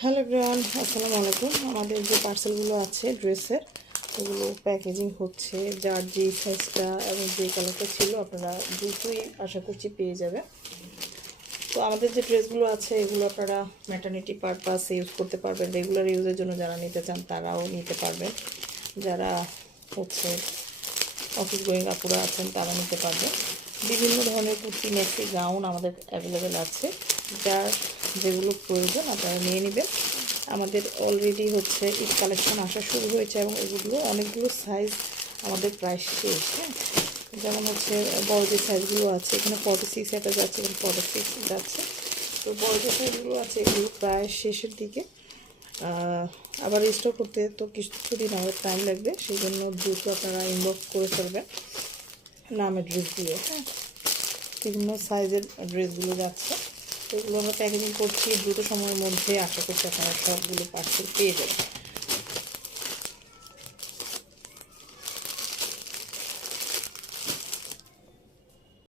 Hello everyone, আসসালামু আলাইকুম। আমাদের যে পার্সেলগুলো আছে ড্রেসের, ওগুলো প্যাকেজিং হচ্ছে। যার যে সাইজটা এবং যে কালারটা ছিল আপনারা দ্রুতই আশা করছি পেয়ে যাবে। তো আমাদের যে ড্রেসগুলো আছে এগুলো আপনারা ম্যাটারনিটি পারপাসে ইউজ করতে পারবেন। রেগুলার ইউজের জন্য যারা নিতে চান তারাও নিতে পারবেন। যারা হচ্ছে অফিস গোয়িং আপুরা আছেন তারা নিতে পারবেন। বিভিন্ন ধরনের কুর্তি, মেক্সি, গাউন আমাদের অ্যাভেলেবেল আছে। যার যেগুলো প্রয়োজন আপনারা নিয়ে নেবেন। আমাদের অলরেডি হচ্ছে ঈদ কালেকশন আসা শুরু হয়েছে এবং এগুলো অনেকগুলো সাইজ আমাদের প্রায় শেষ। হ্যাঁ, যেমন হচ্ছে বড় যে সাইজগুলো আছে এখানে 46 একটা যাচ্ছে এবং 46 যাচ্ছে। তো বড় যে সাইজগুলো আছে এগুলো প্রায় শেষের দিকে। আবার স্টক করতে তো কিছুদিন আমাদের টাইম লাগবে, সেই জন্য দ্রুত আপনারা ইনবক্স করে ফেলবেন নাম অ্যাড্রেস দিয়ে। হ্যাঁ, বিভিন্ন সাইজের ড্রেসগুলো যাচ্ছে, তো এগুলো আমরা প্যাকেজিং করছি দ্রুত সময়ের মধ্যে। আশা করছি আপনারা সবগুলো পার্সেল পেয়ে যাবেন।